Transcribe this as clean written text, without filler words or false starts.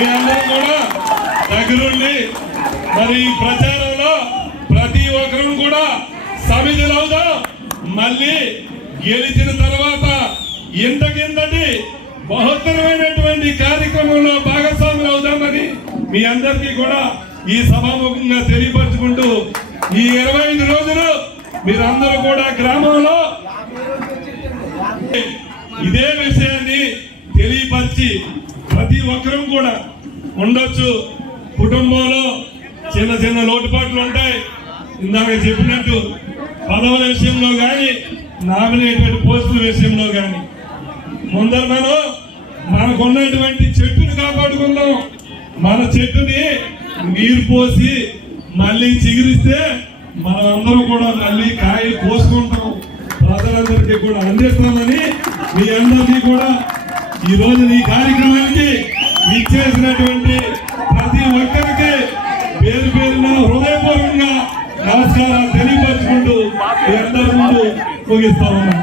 మీ అందరూ కూడా దగ్గరుండి మరి ఈ ప్రచారంలో ప్రతి ఒక్కరు కూడా సమిధులు అవుదాం. మళ్ళీ గెలిచిన తర్వాత ఇంతకింతటి బహుత్తరమైనటువంటి కార్యక్రమంలో భాగస్వాములు అవుదామని మీ అందరికీ కూడా ఈ సభాముఖంగా తెలియపరచుకుంటూ ఈ 25 రోజులు మీరందరూ కూడా గ్రామంలో ఇదే విషయాన్ని తెలియపరిచి ప్రతి ఒక్కరూ కూడా ఉండొచ్చు. కుటుంబంలో చిన్న చిన్న లోటుపాట్లు ఉంటాయి. ఇందాక చెప్పినట్టు పదవుల విషయంలో కానీ నామినేటెడ్ పోస్టుల విషయంలో కానీ ముందర మనకున్నటువంటి చెట్టుని కాపాడుకుందాం. మన చెట్టుని నీరు పోసి మళ్ళీ చిగురిస్తే మనమందరూ కూడా మళ్ళీ కాయలు కోసుకుంటాం, ప్రజలందరికీ కూడా అందిస్తామని మీ అందరికీ కూడా ఈ రోజు ఈ కార్యక్రమానికి ఇచ్చేసినటువంటి ప్రతి ఒక్కరికి పేరు పేరున హృదయపూర్వకంగా నమస్కారాలు తెలియపరచుకుంటూ మీ అందరి ముందు ముగిస్తా ఉన్నాం.